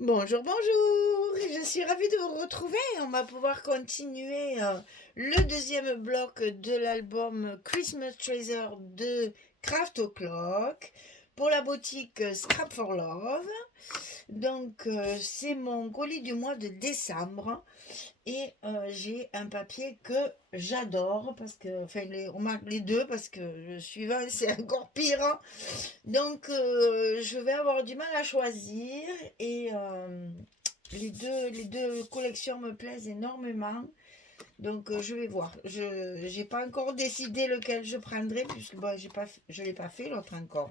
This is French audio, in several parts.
Bonjour, bonjour, je suis ravie de vous retrouver. On va pouvoir continuer le deuxième bloc de l'album Christmas Treasure de Craft O'Clock pour la boutique Scrap for Love. Donc, c'est mon colis du mois de décembre et j'ai un papier que j'adore parce que, enfin, on marque les deux parce que le suivant c'est encore pire, hein. Donc, je vais avoir du mal à choisir et les deux collections me plaisent énormément. Donc, je vais voir. Je n'ai pas encore décidé lequel je prendrai puisque bon, je ne l'ai pas fait l'autre encore.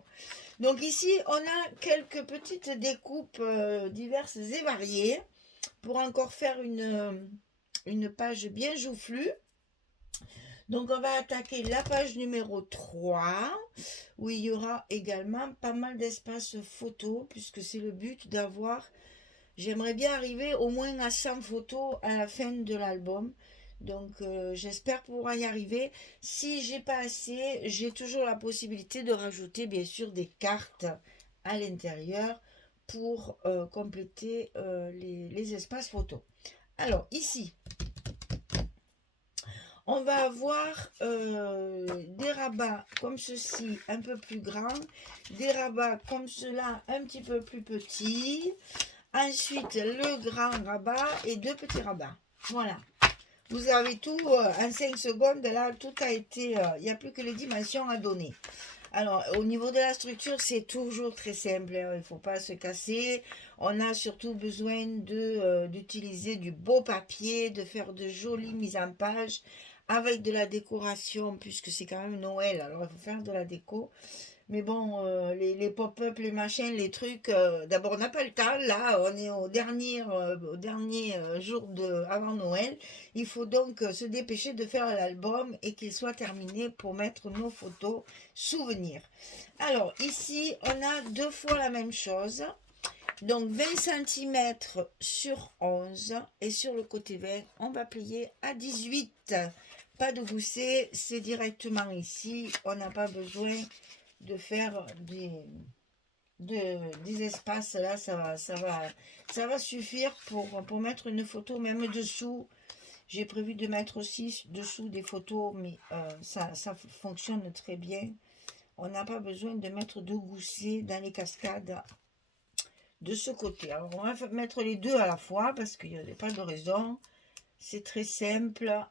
Donc, ici, on a quelques petites découpes diverses et variées pour encore faire une page bien joufflue. Donc, on va attaquer la page numéro 3 où il y aura également pas mal d'espace photo, puisque c'est le but d'avoir, j'aimerais bien arriver au moins à 100 photos à la fin de l'album. Donc j'espère pouvoir y arriver. Si j'ai pas assez, j'ai toujours la possibilité de rajouter bien sûr des cartes à l'intérieur pour compléter les espaces photos. Alors ici, on va avoir des rabats comme ceci, un peu plus grands, des rabats comme cela, un petit peu plus petits. Ensuite, le grand rabat et deux petits rabats. Voilà. Vous avez tout en 5 secondes. Là, tout a été... Il n'y a plus que les dimensions à donner. Alors, au niveau de la structure, c'est toujours très simple, hein. Il ne faut pas se casser. On a surtout besoin d'utiliser du beau papier, de faire de jolies mises en page avec de la décoration, puisque c'est quand même Noël. Alors, il faut faire de la déco. Mais bon, les pop-up, les machins, les trucs, d'abord, on n'a pas le temps. Là, on est au dernier jour avant Noël. Il faut donc se dépêcher de faire l'album et qu'il soit terminé pour mettre nos photos souvenirs. Alors, ici, on a deux fois la même chose. Donc, 20 centimètres sur 11. Et sur le côté 20, on va plier à 18. Pas de gousset, c'est directement ici. On n'a pas besoin de faire des espaces là, ça va suffire pour mettre une photo, même dessous. J'ai prévu de mettre aussi dessous des photos, mais ça fonctionne très bien. On n'a pas besoin de mettre de gousset dans les cascades de ce côté. Alors on va mettre les deux à la fois parce qu'il n'y a pas de raison. C'est très simple.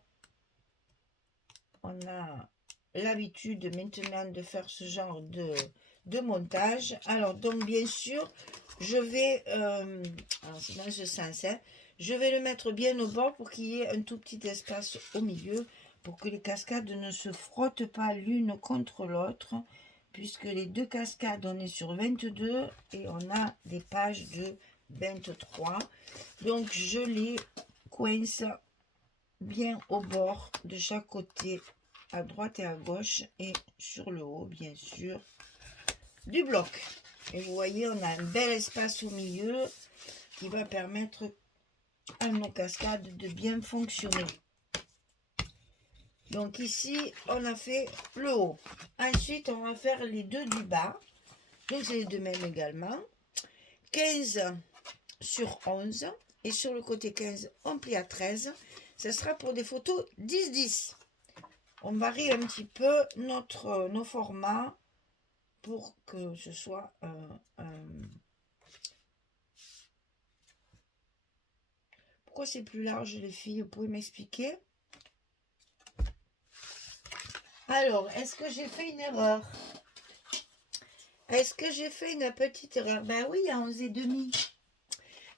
On a l'habitude maintenant de faire ce genre de montage. Alors, donc, bien sûr, je vais, alors c'est dans ce sens, hein, je vais le mettre bien au bord pour qu'il y ait un tout petit espace au milieu, pour que les cascades ne se frottent pas l'une contre l'autre, puisque les deux cascades, on est sur 22 et on a des pages de 23. Donc, je les coince bien au bord de chaque côté, à droite et à gauche, et sur le haut bien sûr du bloc. Et vous voyez, on a un bel espace au milieu qui va permettre à nos cascades de bien fonctionner. Donc ici on a fait le haut. Ensuite on va faire les deux du bas, donc c'est les deux mêmes également. 15 sur 11, et sur le côté 15 on plie à 13. Ce sera pour des photos 10-10. On varie un petit peu nos formats pour que ce soit Pourquoi c'est plus large, les filles? Vous pouvez m'expliquer? Alors, est-ce que j'ai fait une erreur? Est-ce que j'ai fait une petite erreur? Ben oui, à 11 et demi.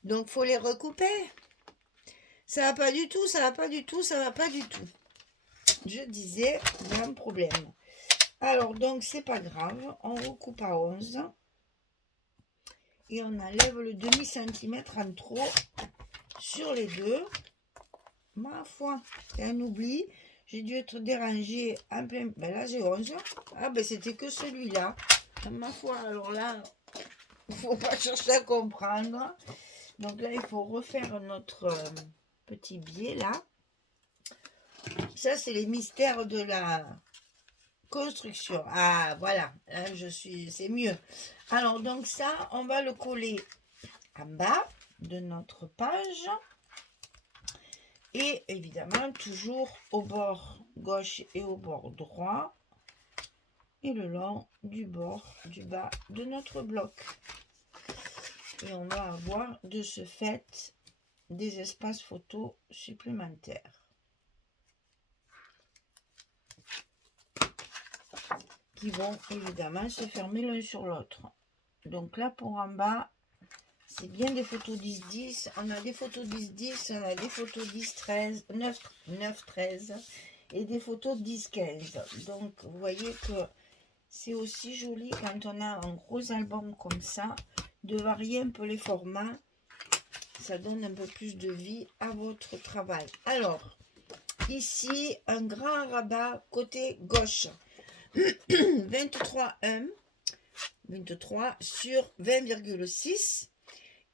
Donc, faut les recouper. Ça va pas du tout, ça va pas du tout, ça va pas du tout. Je disais, il y a un problème. Alors, donc, c'est pas grave. On recoupe à 11. Et on enlève le demi-centimètre en trop sur les deux. Ma foi, c'est un oubli. J'ai dû être dérangée en plein... Ben là, j'ai 11. Ah, ben c'était que celui-là. Ma foi, alors là, il ne faut pas chercher à comprendre. Donc là, il faut refaire notre petit biais, là. Ça, c'est les mystères de la construction. Ah, voilà. Là, c'est mieux. Alors, donc ça, on va le coller en bas. de notre page. Et évidemment, toujours au bord gauche et au bord droit. Et le long du bord du bas de notre bloc. Et on va avoir de ce fait des espaces photos supplémentaires qui vont évidemment se fermer l'un sur l'autre. Donc là pour en bas, c'est bien des photos 10-10. On a des photos 10-10, on a des photos 10-13, 9-13 et des photos 10-15. Donc vous voyez que c'est aussi joli quand on a un gros album comme ça, de varier un peu les formats. Ça donne un peu plus de vie à votre travail. Alors, ici, un grand rabat côté gauche. 23,1, 23 sur 20,6.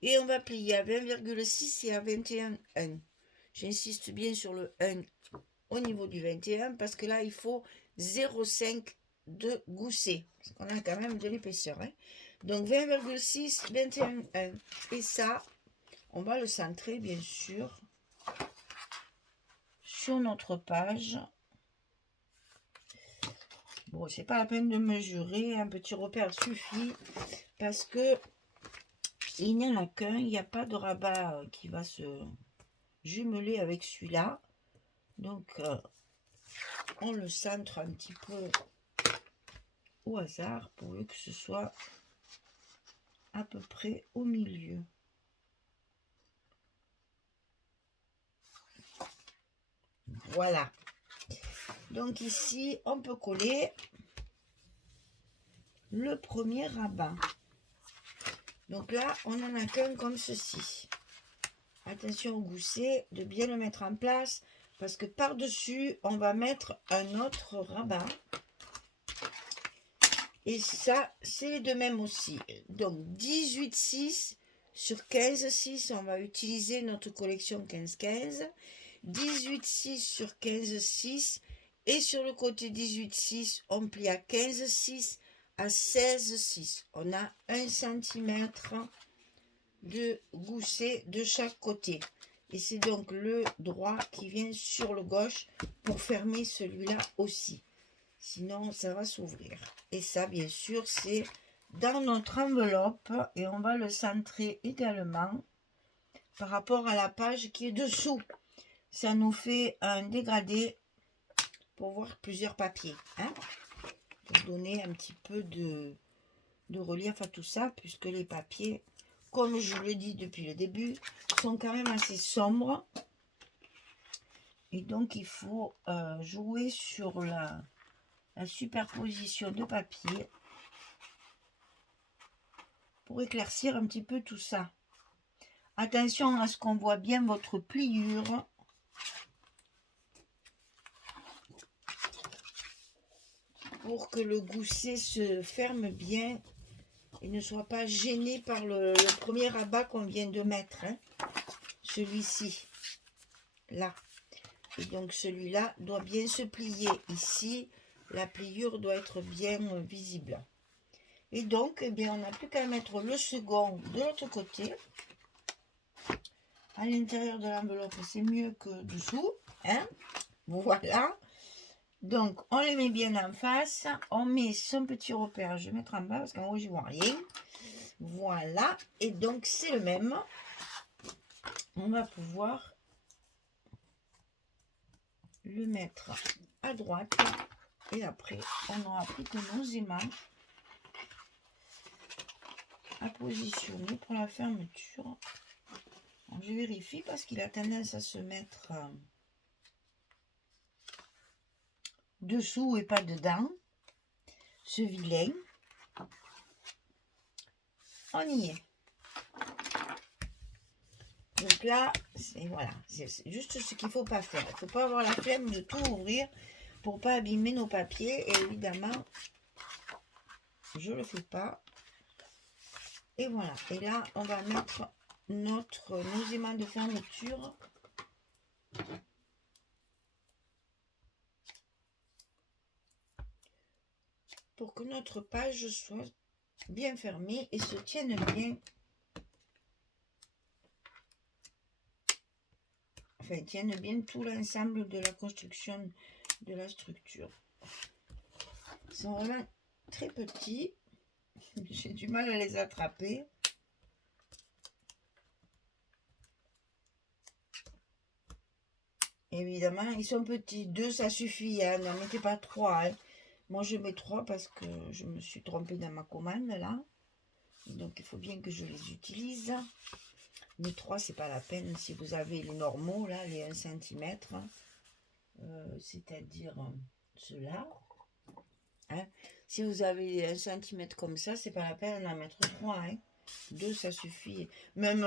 Et on va plier à 20,6 et à 21,1. J'insiste bien sur le 1 au niveau du 21 parce que là, il faut 0,5 de gousset. Parce qu'on a quand même de l'épaisseur. Hein. Donc 20,6, 21,1. Et ça, on va le centrer bien sûr sur notre page. Bon, c'est pas la peine de mesurer, un petit repère suffit parce que il n'y en a qu'un, il n'y a pas de rabat qui va se jumeler avec celui-là. Donc, on le centre un petit peu au hasard pourvu que ce soit à peu près au milieu. Voilà. Donc ici, on peut coller le premier rabat. Donc là, on en a qu'un comme ceci. Attention au gousset, de bien le mettre en place parce que par-dessus, on va mettre un autre rabat. Et ça, c'est de même aussi. Donc 18,6 sur 15,6, on va utiliser notre collection 15-15. 18,6 sur 15,6. Et sur le côté 18,6, on plie à 15,6 à 16,6. On a 1 cm de gousset de chaque côté. Et c'est donc le droit qui vient sur le gauche pour fermer celui-là aussi. Sinon, ça va s'ouvrir. Et ça, bien sûr, c'est dans notre enveloppe. Et on va le centrer également par rapport à la page qui est dessous. Ça nous fait un dégradé pour voir plusieurs papiers. Hein, pour donner un petit peu de relief à tout ça, puisque les papiers, comme je le dis depuis le début, sont quand même assez sombres. Et donc, il faut jouer sur la superposition de papier pour éclaircir un petit peu tout ça. Attention à ce qu'on voit bien votre pliure. Pour que le gousset se ferme bien et ne soit pas gêné par le premier rabat qu'on vient de mettre. Hein. Celui-ci, là. Et donc celui-là doit bien se plier. Ici, la pliure doit être bien visible. Et donc, eh bien, on n'a plus qu'à mettre le second de l'autre côté. À l'intérieur de l'enveloppe, c'est mieux que dessous. Hein. Voilà. Donc, on les met bien en face. On met son petit repère. Je vais mettre en bas parce qu'en haut, je ne vois rien. Voilà. Et donc, c'est le même. On va pouvoir le mettre à droite. Et après, on n'aura plus que nos aimants à positionner pour la fermeture. Donc, je vérifie parce qu'il a tendance à se mettre dessous et pas dedans. Ce vilain. On y est. Donc là, c'est voilà, c'est juste ce qu'il ne faut pas faire. Il ne faut pas avoir la flemme de tout ouvrir pour pas abîmer nos papiers. Et évidemment, je ne le fais pas. Et voilà. Et là, on va mettre nos aimants de fermeture. Pour que notre page soit bien fermée et se tienne bien enfin, tiennent bien tout l'ensemble de la construction de la structure. Ils sont vraiment très petits. J'ai du mal à les attraper. Évidemment, ils sont petits. 2, ça suffit. Hein. N'en mettez pas 3. Hein. Moi, je mets 3 parce que je me suis trompée dans ma commande, là. Donc, il faut bien que je les utilise. Mais 3, c'est pas la peine. Si vous avez les normaux, là, les 1 cm, c'est-à-dire ceux-là. Hein. Si vous avez 1 cm comme ça, c'est pas la peine d'en mettre 3. Hein. 2, ça suffit. Même,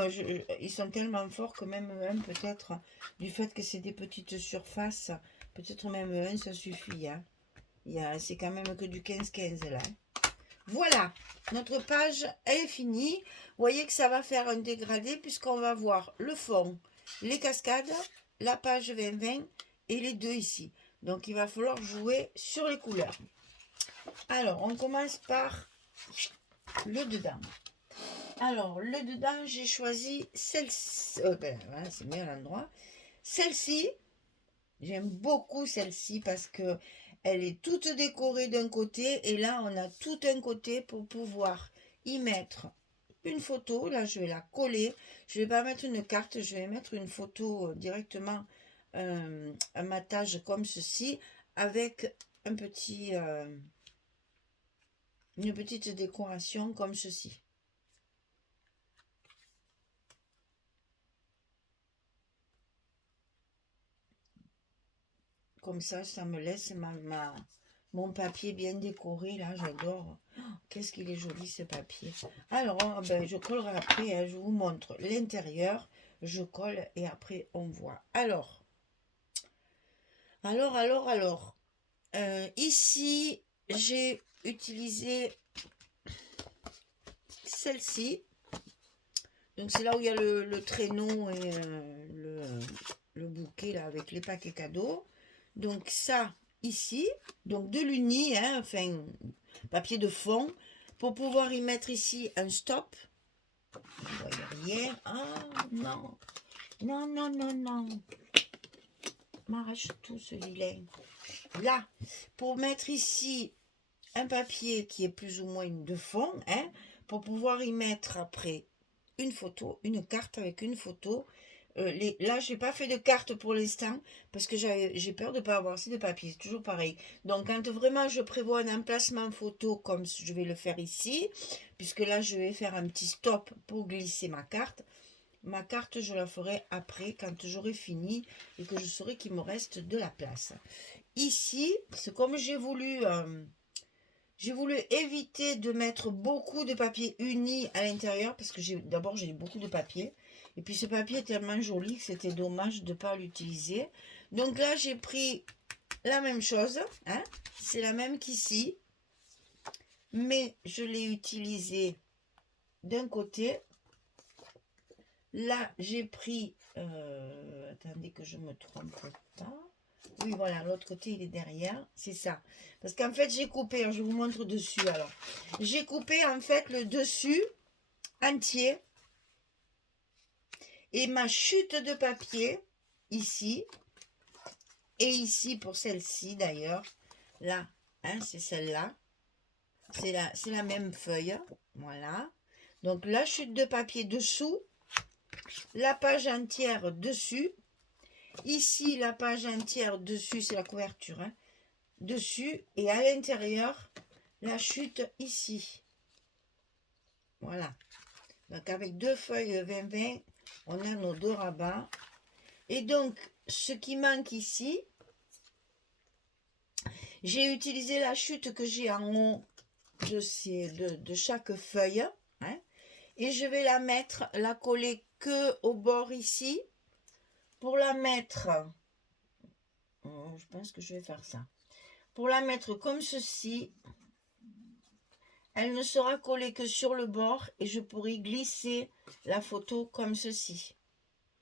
ils sont tellement forts que même un, peut-être, du fait que c'est des petites surfaces, peut-être même un, ça suffit. Hein. C'est quand même que du 15-15 là. Voilà, notre page est finie. Vous voyez que ça va faire un dégradé puisqu'on va voir le fond, les cascades, la page 20-20 et les deux ici. Donc, il va falloir jouer sur les couleurs. Alors, on commence par le dedans. Alors, le dedans, j'ai choisi celle-ci. Voilà, c'est mieux à l'endroit. Celle-ci, j'aime beaucoup celle-ci parce que elle est toute décorée d'un côté. Et là, on a tout un côté pour pouvoir y mettre une photo. Là, je vais la coller. Je ne vais pas mettre une carte. Je vais mettre une photo directement, un matage comme ceci. Avec un petit, une petite décoration comme ceci. Comme ça me laisse mon papier bien décoré. Là, j'adore. Oh, qu'est-ce qu'il est joli, ce papier. Alors, je collerai après. Hein, je vous montre l'intérieur. Je colle et après, on voit. Alors. Ici, j'ai utilisé celle-ci. Donc, c'est là où il y a le traîneau et le bouquet là avec les paquets cadeaux. Donc ça, ici, donc de l'uni, hein, enfin, papier de fond, pour pouvoir y mettre ici un stop. Vous voyez rien. Ah, non. Non, non, non, non. M'arrache tout ce vilain. Là, pour mettre ici un papier qui est plus ou moins de fond, hein, pour pouvoir y mettre après une photo, une carte avec une photo. Là, je n'ai pas fait de carte pour l'instant parce que j'ai peur de ne pas avoir assez de papier. C'est toujours pareil. Donc, quand vraiment je prévois un emplacement photo comme je vais le faire ici, puisque là, je vais faire un petit stop pour glisser ma carte. Ma carte, je la ferai après quand j'aurai fini et que je saurai qu'il me reste de la place. Ici, c'est comme j'ai voulu éviter de mettre beaucoup de papier uni à l'intérieur parce que d'abord j'ai beaucoup de papier. Et puis ce papier est tellement joli que c'était dommage de ne pas l'utiliser. Donc là, j'ai pris la même chose. Hein, c'est la même qu'ici. Mais je l'ai utilisé d'un côté. Là, j'ai pris... attendez que je me trompe pas. Oui, voilà, l'autre côté, il est derrière. C'est ça. Parce qu'en fait, j'ai coupé. Je vous montre dessus, alors. J'ai coupé, en fait, le dessus entier. Et ma chute de papier, ici. Et ici, pour celle-ci, d'ailleurs. Là, hein, c'est celle-là. C'est la même feuille. Voilà. Donc, la chute de papier dessous. La page entière dessus. Ici, la page entière dessus, c'est la couverture. Hein, dessus. Et à l'intérieur, la chute ici. Voilà. Donc, avec deux feuilles 20-20, on a nos deux rabats. Et donc, ce qui manque ici, j'ai utilisé la chute que j'ai en haut de chaque feuille. Hein, et je vais la coller que au bord ici. Pour la mettre, je pense que je vais faire ça. Pour la mettre comme ceci, elle ne sera collée que sur le bord et je pourrai glisser la photo comme ceci.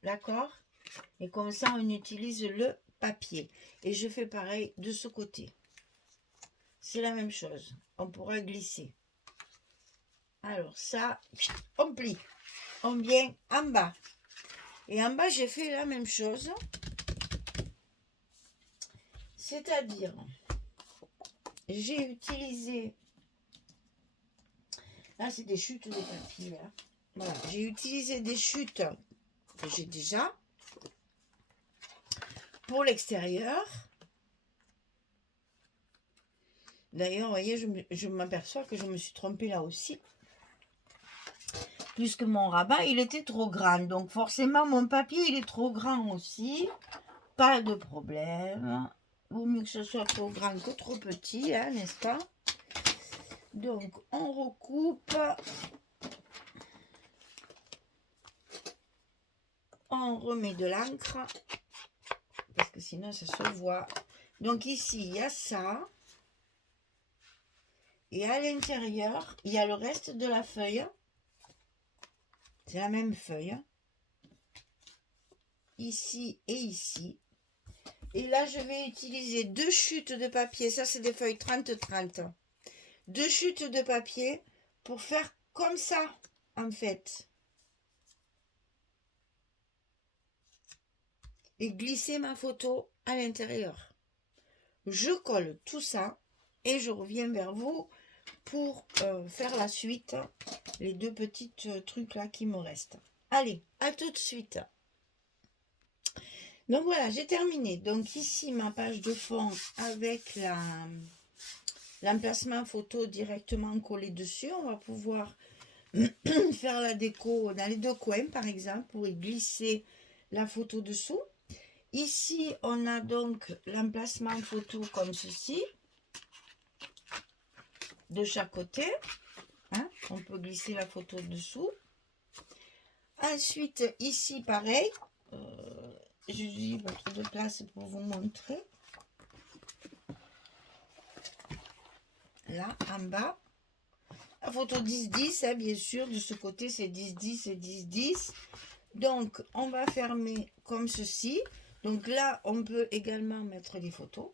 D'accord? Et comme ça, on utilise le papier. Et je fais pareil de ce côté. C'est la même chose. On pourra glisser. Alors ça, on plie. On vient en bas. Et en bas, j'ai fait la même chose. C'est-à-dire, j'ai utilisé... Là, c'est des chutes de papier. Là. Voilà, j'ai utilisé des chutes que j'ai déjà pour l'extérieur. D'ailleurs, vous voyez, je m'aperçois que je me suis trompée là aussi. Puisque mon rabat, il était trop grand. Donc forcément, mon papier, il est trop grand aussi. Pas de problème. Vaut mieux que ce soit trop grand que trop petit, hein, n'est-ce pas? Donc, on recoupe. On remet de l'encre. Parce que sinon, ça se voit. Donc ici, il y a ça. Et à l'intérieur, il y a le reste de la feuille. C'est la même feuille. Ici et ici. Et là, je vais utiliser 2 chutes de papier. Ça, c'est des feuilles 30-30. 2 chutes de papier pour faire comme ça, en fait. Et glisser ma photo à l'intérieur. Je colle tout ça et je reviens vers vous pour faire la suite. Les 2 petits trucs là qui me restent. Allez, à tout de suite. Donc voilà, j'ai terminé. Donc ici, ma page de fond avec l'emplacement photo directement collé dessus. On va pouvoir faire la déco dans les 2 coins, par exemple, pour y glisser la photo dessous. Ici, on a donc l'emplacement photo comme ceci, de chaque côté. Hein, on peut glisser la photo dessous. Ensuite, ici, pareil. J'ai votre de place pour vous montrer. Là, en bas. La photo 10-10, hein, bien sûr. De ce côté, c'est 10-10 et 10-10. Donc, on va fermer comme ceci. Donc là, on peut également mettre les photos.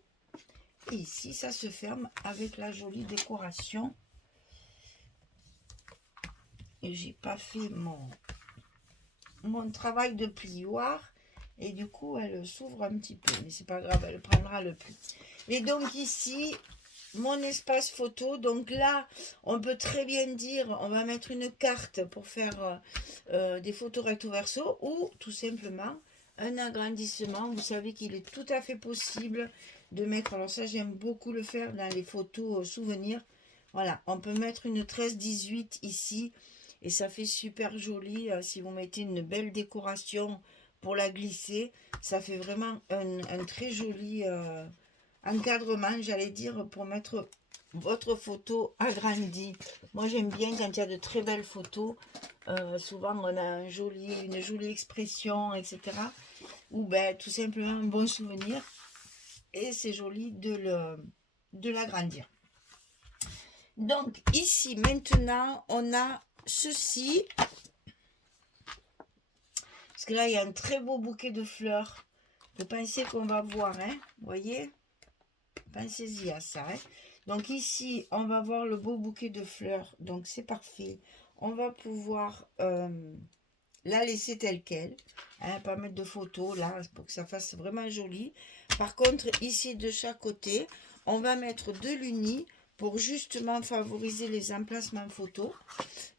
Et ici, ça se ferme avec la jolie décoration. Et j'ai pas fait mon travail de plioir. Et du coup, elle s'ouvre un petit peu. Mais c'est pas grave, elle prendra le pli. Et donc ici, mon espace photo. Donc là, on peut très bien dire, on va mettre une carte pour faire des photos recto verso. Ou tout simplement, un agrandissement. Vous savez qu'il est tout à fait possible de mettre, alors ça j'aime beaucoup le faire dans les photos souvenirs. Voilà, on peut mettre une 13-18 ici. Et ça fait super joli. Si vous mettez une belle décoration pour la glisser, ça fait vraiment un très joli encadrement, j'allais dire, pour mettre votre photo agrandie. Moi, j'aime bien quand il y a de très belles photos. Souvent, on a une jolie expression, etc. Ou ben, tout simplement un bon souvenir. Et c'est joli de l'agrandir. Donc, ici, maintenant, on a ceci. Parce que là, il y a un très beau bouquet de fleurs. Vous pensez qu'on va voir, hein? Vous voyez? Pensez-y à ça, hein? Donc ici, on va voir le beau bouquet de fleurs. Donc, c'est parfait. On va pouvoir la laisser telle qu'elle. Hein, pas mettre de photos, là, pour que ça fasse vraiment joli. Par contre, ici, de chaque côté, on va mettre de l'uni pour justement favoriser les emplacements photos.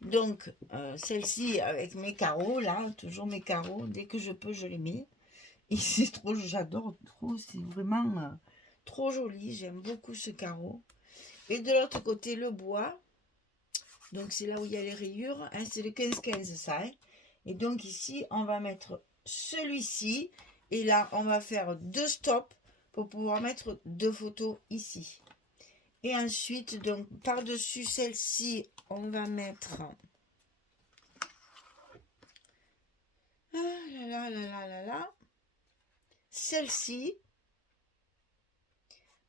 Donc, celle-ci avec mes carreaux, là, toujours mes carreaux, dès que je peux, je les mets. Et c'est trop, j'adore trop, c'est vraiment trop joli, j'aime beaucoup ce carreau. Et de l'autre côté, le bois, donc c'est là où il y a les rayures, hein, c'est le 15-15 ça. Hein. Et donc ici, on va mettre celui-ci, et là, on va faire 2 stops pour pouvoir mettre 2 photos ici. Et ensuite, donc, par-dessus celle-ci, on va mettre... Ah là là là là là là. Celle-ci.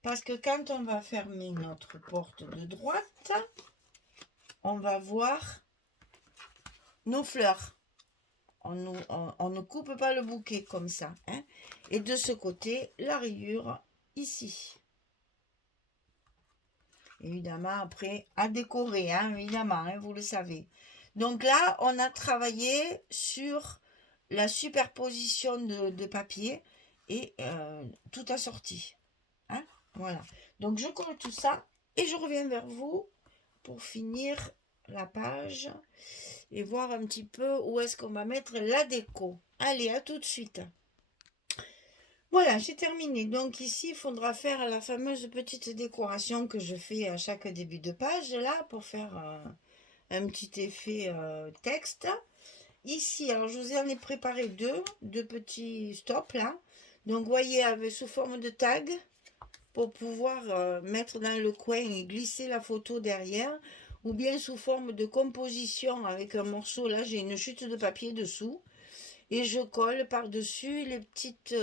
Parce que quand on va fermer notre porte de droite, on va voir nos fleurs. On ne coupe pas le bouquet comme ça. Hein. Et de ce côté, la rayure ici. Évidemment, après, à décorer, hein, évidemment, hein, vous le savez. Donc là, on a travaillé sur la superposition de papier et tout assorti. Hein, voilà. Donc je colle tout ça et je reviens vers vous pour finir la page et voir un petit peu où est-ce qu'on va mettre la déco. Allez, à tout de suite. Voilà, j'ai terminé. Donc ici, il faudra faire la fameuse petite décoration que je fais à chaque début de page, là, pour faire un petit effet texte. Ici, alors je vous en ai préparé deux petits stops, là. Donc, vous voyez, sous forme de tag, pour pouvoir mettre dans le coin et glisser la photo derrière, ou bien sous forme de composition avec un morceau, là, j'ai une chute de papier dessous, et je colle par-dessus les petites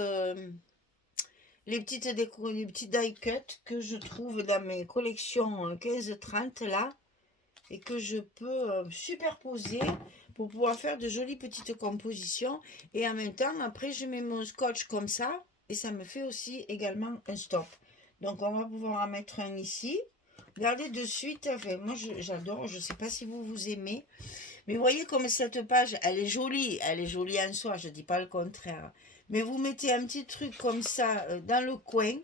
déco, les petits die cut que je trouve dans mes collections 15-30 là, et que je peux superposer pour pouvoir faire de jolies petites compositions. Et en même temps, après, je mets mon scotch comme ça, et ça me fait aussi également un stop. Donc, on va pouvoir en mettre un ici. Regardez de suite, enfin, moi j'adore, je ne sais pas si vous aimez, mais vous voyez comme cette page, elle est jolie en soi, je ne dis pas le contraire. Mais vous mettez un petit truc comme ça dans le coin,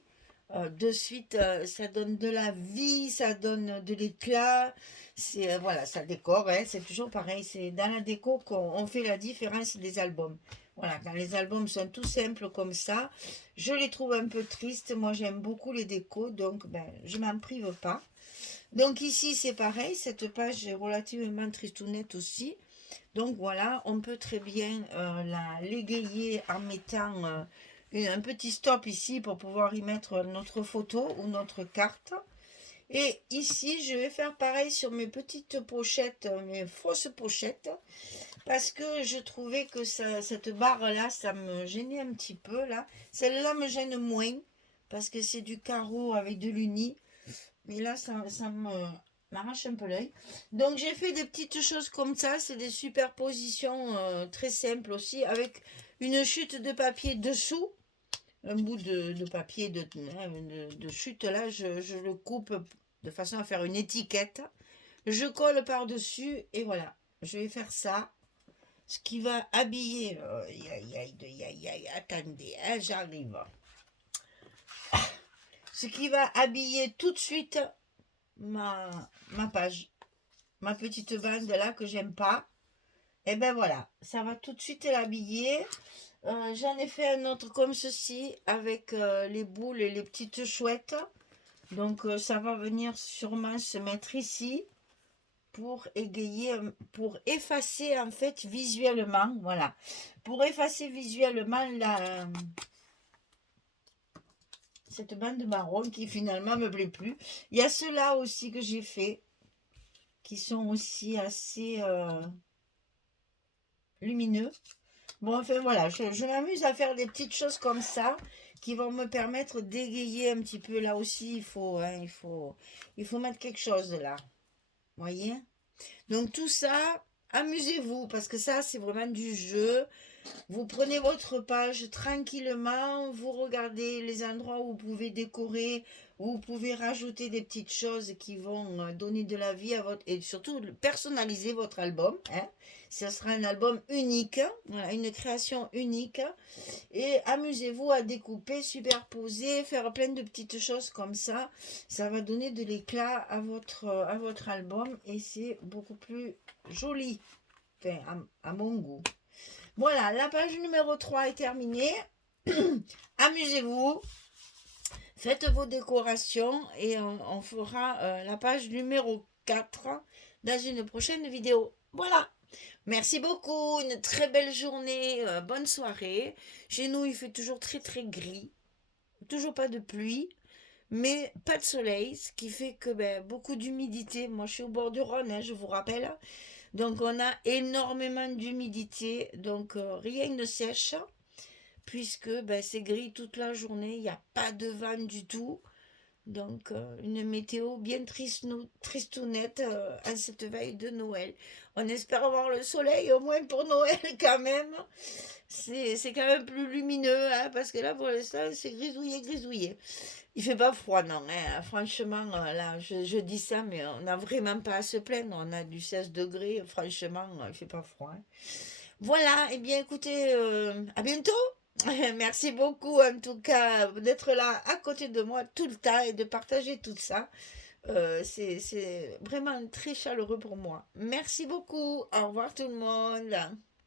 de suite, ça donne de la vie, ça donne de l'éclat. C'est voilà, ça décore, hein, c'est toujours pareil. C'est dans la déco qu'on fait la différence des albums. Voilà, quand les albums sont tout simples comme ça, je les trouve un peu tristes. Moi, j'aime beaucoup les décos, donc ben, je m'en prive pas. Donc ici, c'est pareil, cette page est relativement tristounette aussi. Donc voilà, on peut très bien l'égayer en mettant un petit stop ici pour pouvoir y mettre notre photo ou notre carte. Et ici, je vais faire pareil sur mes petites pochettes, mes fausses pochettes, parce que je trouvais que cette barre-là, ça me gênait un petit peu, là. Celle-là me gêne moins, parce que c'est du carreau avec de l'uni. Mais là, ça m'arrache un peu l'œil. Donc, j'ai fait des petites choses comme ça. C'est des superpositions très simples aussi, avec une chute de papier dessous. Un bout de papier de chute, là, je le coupe de façon à faire une étiquette. Je colle par-dessus et voilà. Je vais faire ça. Ce qui va habiller... attendez, hein, j'arrive. Ce qui va habiller tout de suite ma page, ma petite bande là que j'aime pas. Et ben voilà, ça va tout de suite l'habiller. J'en ai fait un autre comme ceci avec les boules et les petites chouettes. Donc ça va venir sûrement se mettre ici pour égayer, pour effacer en fait visuellement, voilà, pour effacer visuellement cette bande marron qui finalement me plaît plus. Il y a ceux-là aussi que j'ai fait, qui sont aussi assez lumineux. Bon, enfin voilà, je m'amuse à faire des petites choses comme ça qui vont me permettre d'égayer un petit peu. Là aussi, hein, il faut mettre quelque chose là. Voyez? Donc tout ça, amusez-vous parce que ça, c'est vraiment du jeu. Vous prenez votre page tranquillement, vous regardez les endroits où vous pouvez décorer, où vous pouvez rajouter des petites choses qui vont donner de la vie à votre... Et surtout, personnaliser votre album. Hein. Ce sera un album unique, voilà, une création unique. Et amusez-vous à découper, superposer, faire plein de petites choses comme ça. Ça va donner de l'éclat à votre album et c'est beaucoup plus joli, enfin, à mon goût. Voilà, la page numéro 3 est terminée. Amusez-vous. Faites vos décorations et on fera la page numéro 4 dans une prochaine vidéo. Voilà. Merci beaucoup. Une très belle journée. Bonne soirée. Chez nous, il fait toujours très très gris. Toujours pas de pluie. Mais pas de soleil, ce qui fait que beaucoup d'humidité. Moi, je suis au bord du Rhône, hein, je vous rappelle. Donc on a énormément d'humidité, donc rien ne sèche, puisque c'est gris toute la journée, il n'y a pas de vent du tout. Donc une météo bien tristounette en cette veille de Noël. On espère avoir le soleil au moins pour Noël quand même. C'est quand même plus lumineux, hein, parce que là pour l'instant c'est grisouillé. Il fait pas froid, non, hein. Franchement, là, je dis ça, mais on n'a vraiment pas à se plaindre. On a du 16 degrés, franchement, il fait pas froid. Hein. Voilà, et bien écoutez, à bientôt. Merci beaucoup en tout cas d'être là à côté de moi tout le temps et de partager tout ça. C'est vraiment très chaleureux pour moi. Merci beaucoup. Au revoir tout le monde.